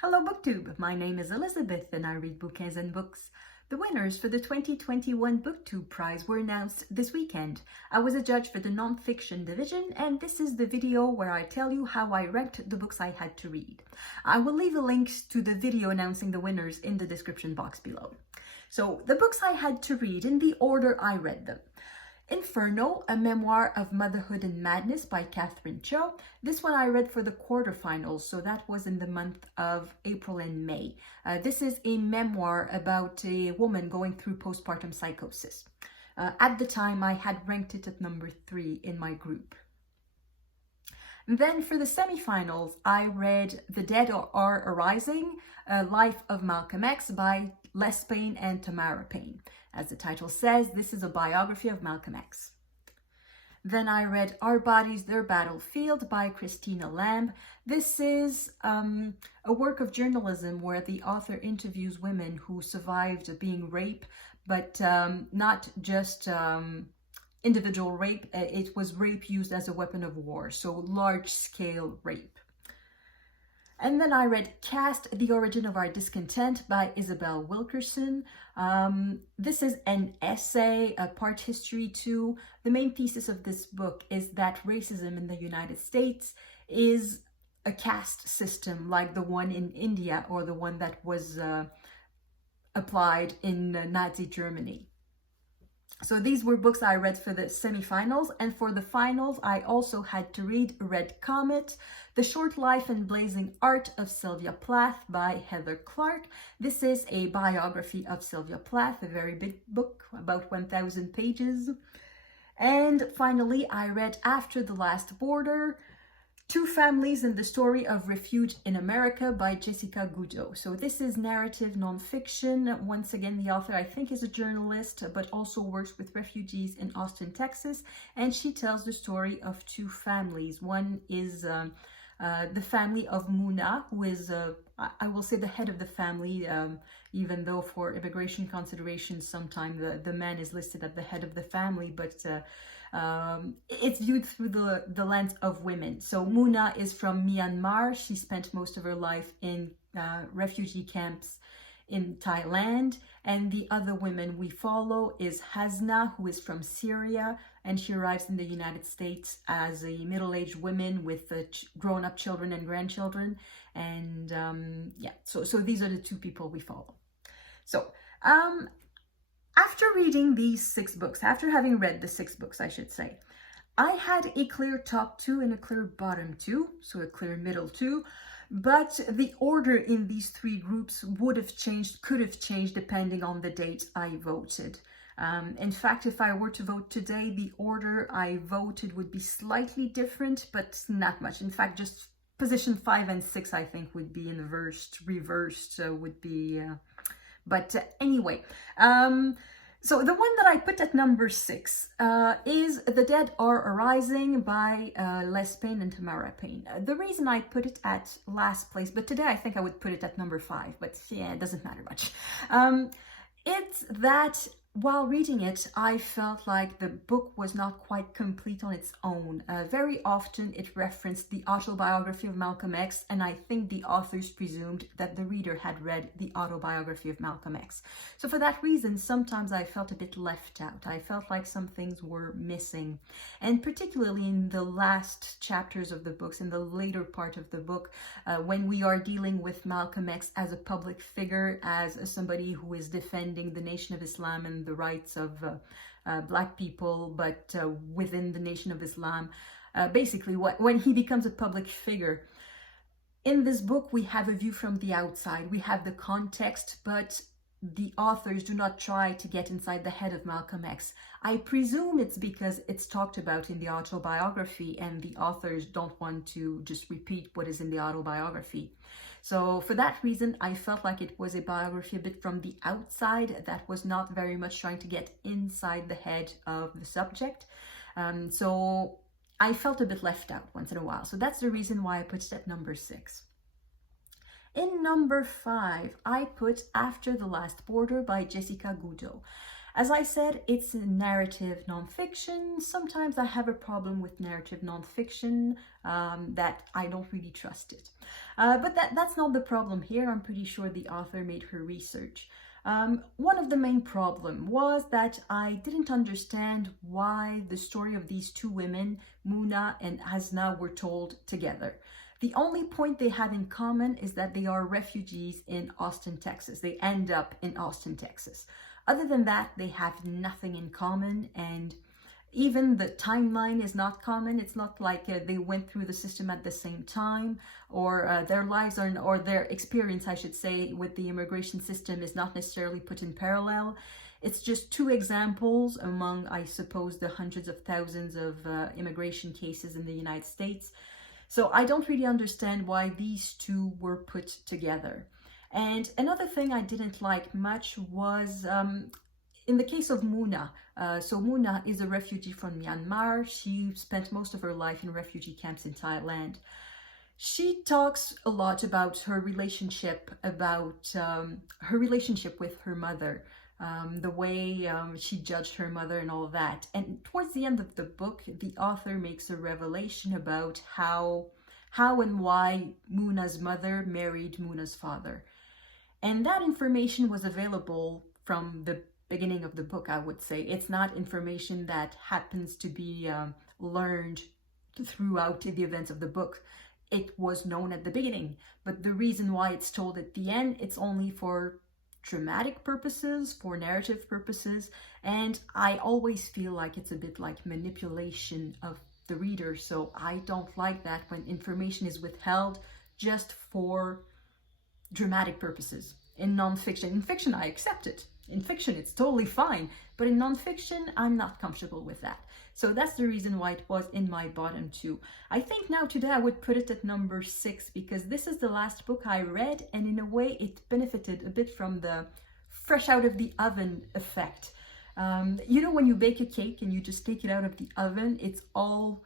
Hello Booktube, my name is Elizabeth and I read bouquins and books. The winners for the 2021 Booktube prize were announced this weekend. I was a judge for the Nonfiction division and this is the video where I tell you how I ranked the books I had to read. I will leave a link to the video announcing the winners in the description box below. So the books I had to read in the order I read them. Inferno, a memoir of motherhood and madness by Catherine Cho. This one I read for the quarterfinals, so that was in the month of April and May. This is a memoir about a woman going through postpartum psychosis. At the time, I had ranked it at number 3 in my group. Then for the semifinals, I read The Dead Are Arising, A Life of Malcolm X by Payne and Tamara Payne. As the title says, this is a biography of Malcolm X. Then I read Our Bodies, Their Battlefield by Christina. This is a work of journalism where the author interviews women who survived being raped, but not just individual rape. It was rape used as a weapon of war, so large-scale rape. And then I read Caste, The Origin of Our Discontent by Isabel Wilkerson. This is an essay, a part history too. The main thesis of this book is that racism in the United States is a caste system like the one in India or the one that was applied in Nazi Germany. So these were books I read for the semifinals, and for the finals I also had to read Comet, The Short Life and Blazing Art of Sylvia Plath by Heather Clark. This is a biography of Sylvia Plath, a very big book, about 1,000 pages. And finally I read After the Last Border, Two Families and the Story of Refuge in America by Jessica Goudeau. So this is narrative nonfiction. Once again, the author, I think, is a journalist, but also works with refugees in Austin, Texas. And she tells the story of two families. One is the family of Muna, who is, I will say, the head of the family, even though for immigration considerations, sometimes the man is listed at the head of the family, but it's viewed through the lens of women. So Muna is from Myanmar. She spent most of her life in refugee camps in Thailand. And the other women we follow is Hasna, who is from Syria, and she arrives in the United States as a middle-aged woman with grown-up children and grandchildren. And yeah, so these are the two people we follow. So after reading these 6 books, after having read the 6 books, I should say, I had a clear top 2 and a clear bottom 2, so a clear middle 2, but the order in these 3 groups would have changed, could have changed depending on the date I voted. In fact, if I were to vote today, the order I voted would be slightly different, but not much. In fact, just position 5 and 6, I think, would be reversed, would be... But anyway, so the one that I put at number 6 is The Dead Are Arising by Payne and Tamara Payne. The reason I put it at last place, but today I think I would put it at number 5, but yeah, it doesn't matter much. It's that while reading it, I felt like the book was not quite complete on its own. Very often it referenced the autobiography of Malcolm X, and I think the authors presumed that the reader had read the autobiography of Malcolm X. So for that reason, sometimes I felt a bit left out. I felt like some things were missing. And particularly in the last chapters of the books, in the later part of the book, when we are dealing with Malcolm X as a public figure, as somebody who is defending the Nation of Islam and the rights of Black people, but within the Nation of Islam. Basically, when he becomes a public figure, in this book, we have a view from the outside. We have the context, but the authors do not try to get inside the head of Malcolm X. I presume it's because it's talked about in the autobiography and the authors don't want to just repeat what is in the autobiography. So for that reason, I felt like it was a biography a bit from the outside that was not very much trying to get inside the head of the subject. So I felt a bit left out once in a while. So that's the reason why I put it at number 6. In number 5, I put After the Last Border by Jessica Guto. As I said, it's narrative nonfiction. Sometimes I have a problem with narrative nonfiction, that I don't really trust it. But that's not the problem here. I'm pretty sure the author made her research. One of the main problem was that I didn't understand why the story of these two women, Muna and Hasna, were told together. The only point they have in common is that they are refugees in Austin, Texas. They end up in Austin, Texas. Other than that, they have nothing in common, and even the timeline is not common. It's not like they went through the system at the same time, or their lives are, or their experience, I should say, with the immigration system is not necessarily put in parallel. It's just two examples among, I suppose, the hundreds of thousands of immigration cases in the United States. So I don't really understand why these two were put together. And another thing I didn't like much was in the case of Muna. So Muna is a refugee from Myanmar. She spent most of her life in refugee camps in Thailand. She talks a lot about her relationship, with her mother, the way she judged her mother and all of that. And towards the end of the book, the author makes a revelation about how and why Muna's mother married Muna's father. And that information was available from the beginning of the book, I would say. It's not information that happens to be learned throughout the events of the book. It was known at the beginning, but the reason why it's told at the end, it's only for dramatic purposes, for narrative purposes, and I always feel like it's a bit like manipulation of the reader, so I don't like that when information is withheld just for dramatic purposes. In nonfiction, in fiction I accept it. In fiction it's totally fine, but in nonfiction I'm not comfortable with that. So that's the reason why it was in my bottom two. I think now today I would put it at number 6 because this is the last book I read, and in a way it benefited a bit from the fresh out of the oven effect. You know when you bake a cake and you just take it out of the oven, it's all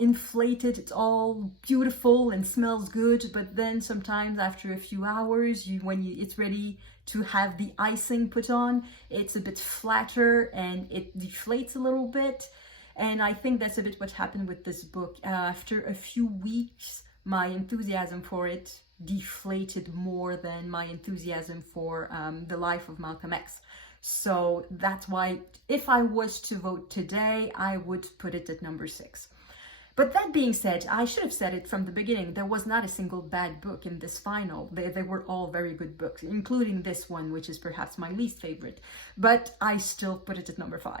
inflated, it's all beautiful and smells good, but then sometimes after a few hours, it's ready to have the icing put on, it's a bit flatter and it deflates a little bit. And I think that's a bit what happened with this book. After a few weeks, my enthusiasm for it deflated more than my enthusiasm for The Life of Malcolm X. So that's why if I was to vote today, I would put it at number 6. But that being said, I should have said it from the beginning, there was not a single bad book in this final. They were all very good books, including this one, which is perhaps my least favorite. But I still put it at number 5.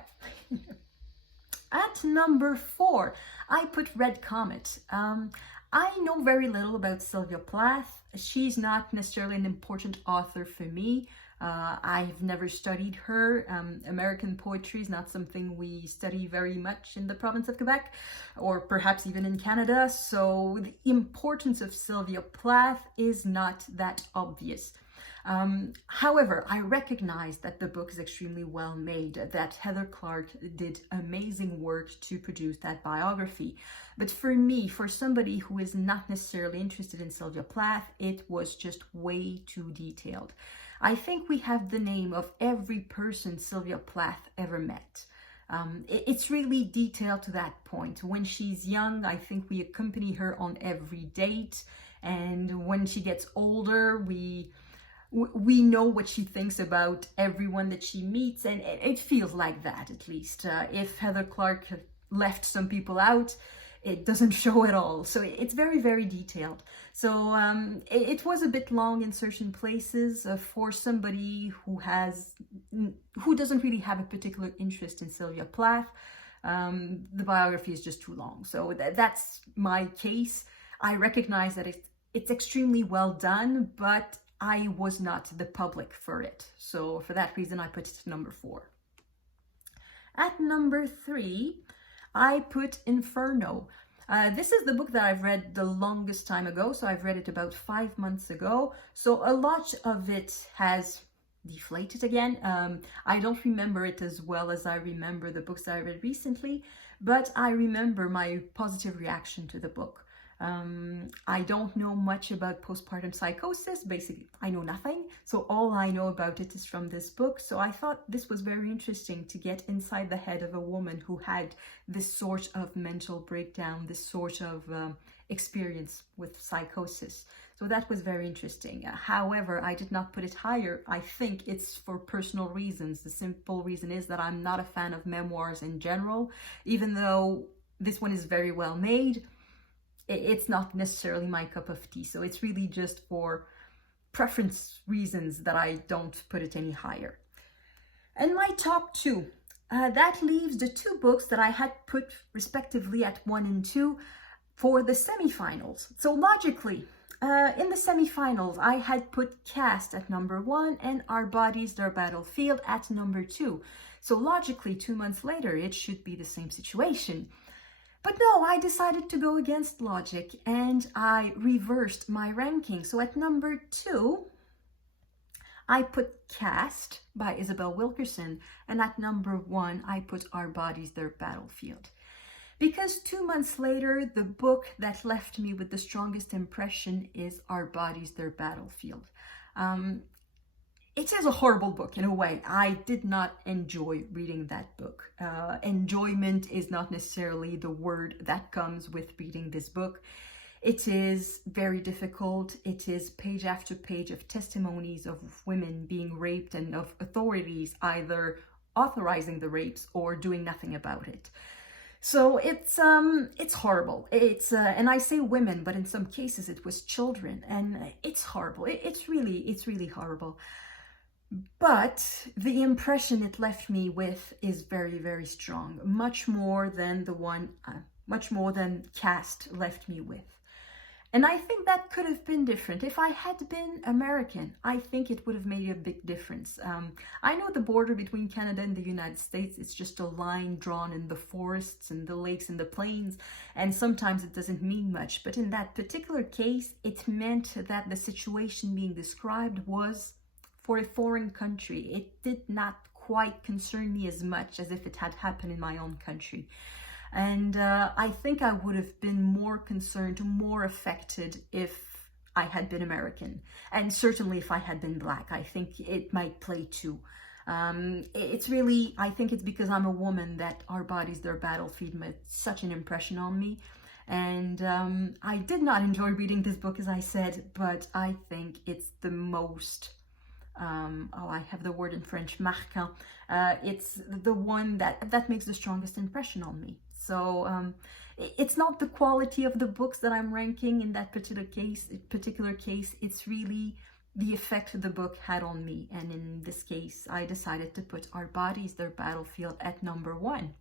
At number 4, I put Red Comet. I know very little about Sylvia Plath. She's not necessarily an important author for me. I've never studied her. American poetry is not something we study very much in the province of Quebec, or perhaps even in Canada, so the importance of Sylvia Plath is not that obvious. However, I recognize that the book is extremely well made, that Heather Clark did amazing work to produce that biography. But for me, for somebody who is not necessarily interested in Sylvia Plath, it was just way too detailed. I think we have the name of every person Sylvia Plath ever met. It's really detailed to that point. When she's young, I think we accompany her on every date. And when she gets older, we know what she thinks about everyone that she meets. And it feels like that, at least. If Heather Clark left some people out, it doesn't show at all. So it's very, very detailed. So it was a bit long in certain places for somebody who doesn't really have a particular interest in Sylvia Plath. The biography is just too long. So that's my case. I recognize that it's extremely well done, but I was not the public for it. So for that reason, I put it at number 4. At number 3, I put Inferno. This is the book that I've read the longest time ago, so I've read it about 5 months ago. So a lot of it has deflated again. I don't remember it as well as I remember the books that I read recently, but I remember my positive reaction to the book. I don't know much about postpartum psychosis. Basically, I know nothing. So all I know about it is from this book. So I thought this was very interesting to get inside the head of a woman who had this sort of mental breakdown, this sort of experience with psychosis. So that was very interesting. However, I did not put it higher. I think it's for personal reasons. The simple reason is that I'm not a fan of memoirs in general, even though this one is very well made. It's not necessarily my cup of tea. So it's really just for preference reasons that I don't put it any higher. And my top two, that leaves the two books that I had put respectively at 1 and 2 for the semifinals. So logically, in the semifinals, I had put Caste at number 1 and Our Bodies, Their Battlefield at number 2. So logically, 2 months later, it should be the same situation. But no, I decided to go against logic and I reversed my ranking. So at number 2, I put Caste by Isabel Wilkerson, and at number 1, I put Our Bodies, Their Battlefield. Because 2 months later, the book that left me with the strongest impression is Our Bodies, Their Battlefield. It is a horrible book in a way. I did not enjoy reading that book. Enjoyment is not necessarily the word that comes with reading this book. It is very difficult. It is page after page of testimonies of women being raped and of authorities either authorizing the rapes or doing nothing about it. So it's horrible. And I say women, but in some cases it was children, and it's horrible. It's really horrible. But the impression it left me with is very, very strong, much more than Caste left me with. And I think that could have been different. If I had been American, I think it would have made a big difference. I know the border between Canada and the United States, it's just a line drawn in the forests and the lakes and the plains, and sometimes it doesn't mean much. But in that particular case, it meant that the situation being described was for a foreign country. It did not quite concern me as much as if it had happened in my own country. And I think I would have been more concerned, more affected if I had been American. And certainly if I had been Black, I think it might play too. It's really, I think it's because I'm a woman that Our Bodies, Their Battlefield made such an impression on me. And I did not enjoy reading this book, as I said, but I think it's the most... I have the word in French, marquant. It's the one that makes the strongest impression on me. So it's not the quality of the books that I'm ranking in that particular case. It's really the effect the book had on me. And in this case, I decided to put Our Bodies, Their Battlefield at number 1.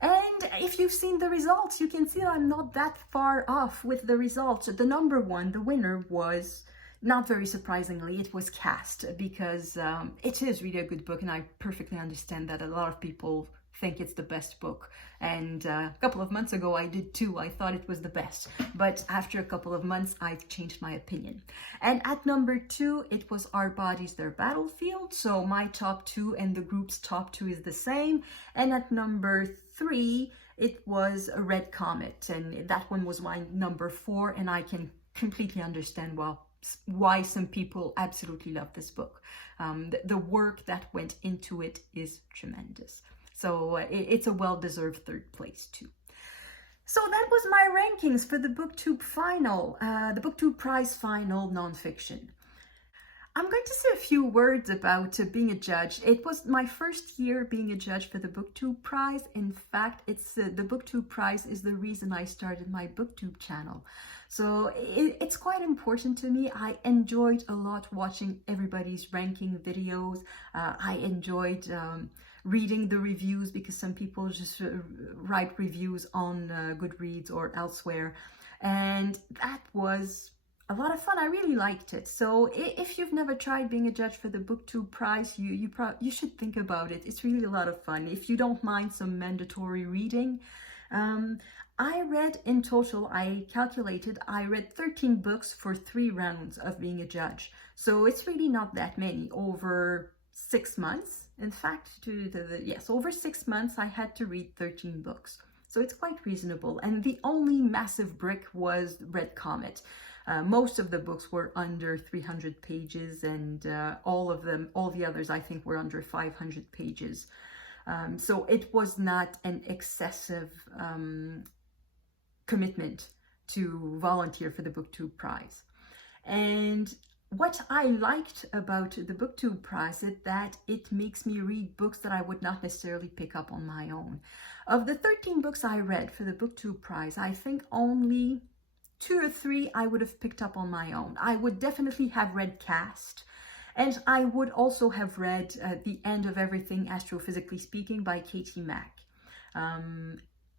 And if you've seen the results, you can see that I'm not that far off with the results. The number 1, the winner, was... not very surprisingly, it was Caste, because it is really a good book, and I perfectly understand that a lot of people think it's the best book. And a couple of months ago, I did too. I thought it was the best. But after a couple of months, I've changed my opinion. And at number 2, it was Our Bodies, Their Battlefield. So my top 2 and the group's top 2 is the same. And at number 3, it was a Red Comet. And that one was my number 4. And I can completely understand, well, why some people absolutely love this book. The work that went into it is tremendous. So it's a well-deserved 3rd place too. So that was my rankings for the Booktube final, the Booktube Prize final nonfiction. I'm going to say a few words about being a judge. It was my first year being a judge for the Booktube Prize. In fact, the Booktube Prize is the reason I started my Booktube channel. So it's quite important to me. I enjoyed a lot watching everybody's ranking videos. I enjoyed reading the reviews, because some people just write reviews on Goodreads or elsewhere. And that was a lot of fun. I really liked it. So if you've never tried being a judge for the Booktube Prize, you should think about it. It's really a lot of fun. If you don't mind some mandatory reading, I read in total, I calculated, I read 13 books for 3 rounds of being a judge. So it's really not that many. Over 6 months, in fact, over 6 months, I had to read 13 books. So it's quite reasonable. And the only massive brick was Red Comet. Most of the books were under 300 pages, and all the others I think were under 500 pages. So it was not an excessive commitment to volunteer for the Booktube prize. And what I liked about the Booktube prize is that it makes me read books that I would not necessarily pick up on my own. Of the 13 books I read for the Booktube prize, I think only 2 or 3 I would have picked up on my own. I would definitely have read Caste, and I would also have read The End of Everything, Astrophysically Speaking by Mack.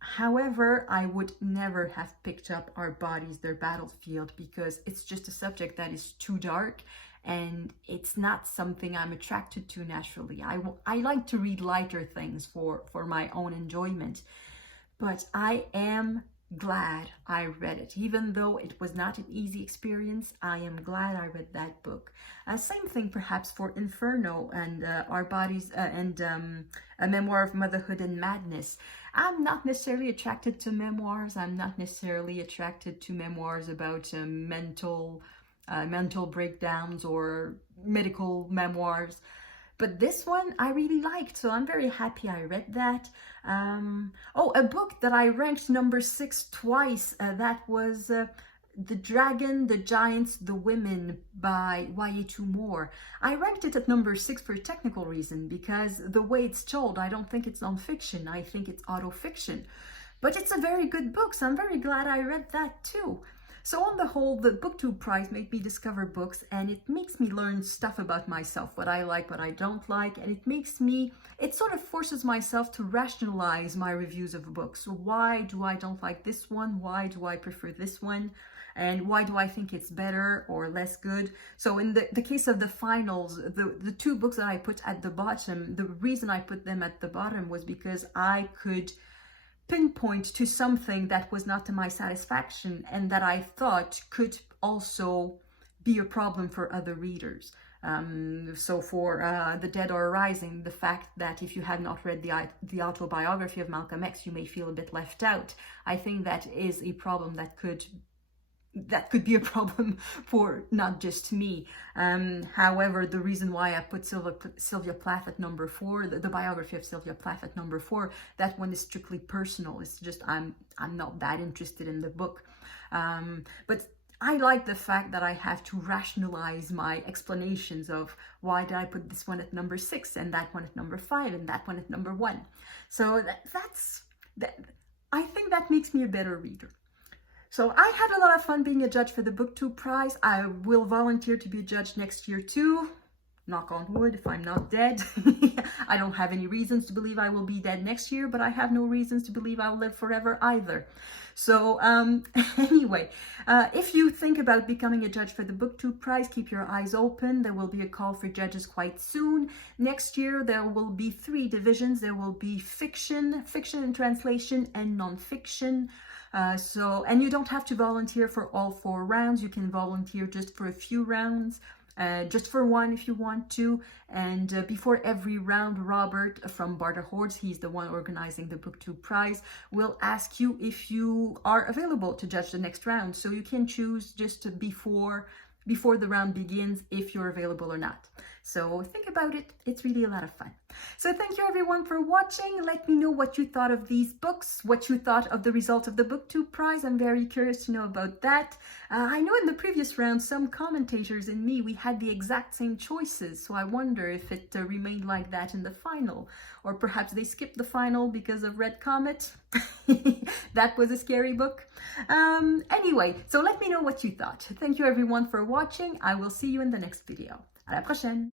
However, I would never have picked up Our Bodies, Their Battlefield, because it's just a subject that is too dark, and it's not something I'm attracted to naturally. I like to read lighter things for my own enjoyment, but I am glad I read it. Even though it was not an easy experience, I am glad I read that book. Same thing perhaps for Inferno and Our Bodies and A Memoir of Motherhood and Madness. I'm not necessarily attracted to memoirs. I'm not necessarily attracted to memoirs about mental breakdowns or medical memoirs. But this one I really liked, so I'm very happy I read that. A book that I ranked number 6 twice, that was The Dragon, the Giants, the Women by Wayétu. I ranked it at number 6 for a technical reason, because the way it's told, I don't think it's nonfiction, I think it's autofiction. But it's a very good book, so I'm very glad I read that too. So on the whole, the Booktube prize made me discover books, and it makes me learn stuff about myself, what I like, what I don't like, and it sort of forces myself to rationalize my reviews of books. So why do I don't like this one? Why do I prefer this one? And why do I think it's better or less good? So in the case of the finals, the 2 books that I put at the bottom, the reason I put them at the bottom was because I could pinpoint to something that was not to my satisfaction and that I thought could also be a problem for other readers. So for The Dead Are Rising, the fact that if you have not read the autobiography of Malcolm X, you may feel a bit left out. I think that is a problem that could be a problem for not just me. However, the reason why I put Sylvia Plath at number 4, the biography of Sylvia Plath at number 4, that one is strictly personal. It's just I'm not that interested in the book. But I like the fact that I have to rationalize my explanations of why did I put this one at number 6 and that one at number 5 and that one at number 1. So I think that makes me a better reader. So I had a lot of fun being a judge for the Booktube prize. I will volunteer to be a judge next year too. Knock on wood, if I'm not dead. I don't have any reasons to believe I will be dead next year, but I have no reasons to believe I will live forever either. So anyway, if you think about becoming a judge for the Booktube prize, keep your eyes open. There will be a call for judges quite soon. Next year, there will be 3 divisions. There will be fiction in translation, and nonfiction. And you don't have to volunteer for all 4 rounds. You can volunteer just for a few rounds, just for one if you want to. And before every round, Robert from Barter Hordes, he's the one organizing the Booktube prize, will ask you if you are available to judge the next round. So you can choose just before the round begins if you're available or not. So think about it. It's really a lot of fun. So thank you everyone for watching. Let me know what you thought of these books, what you thought of the result of the Booktube prize. I'm very curious to know about that. I know in the previous round, some commentators and me, we had the exact same choices. So I wonder if it remained like that in the final, or perhaps they skipped the final because of Red Comet. That was a scary book. Anyway, so let me know what you thought. Thank you everyone for watching. I will see you in the next video. À la prochaine!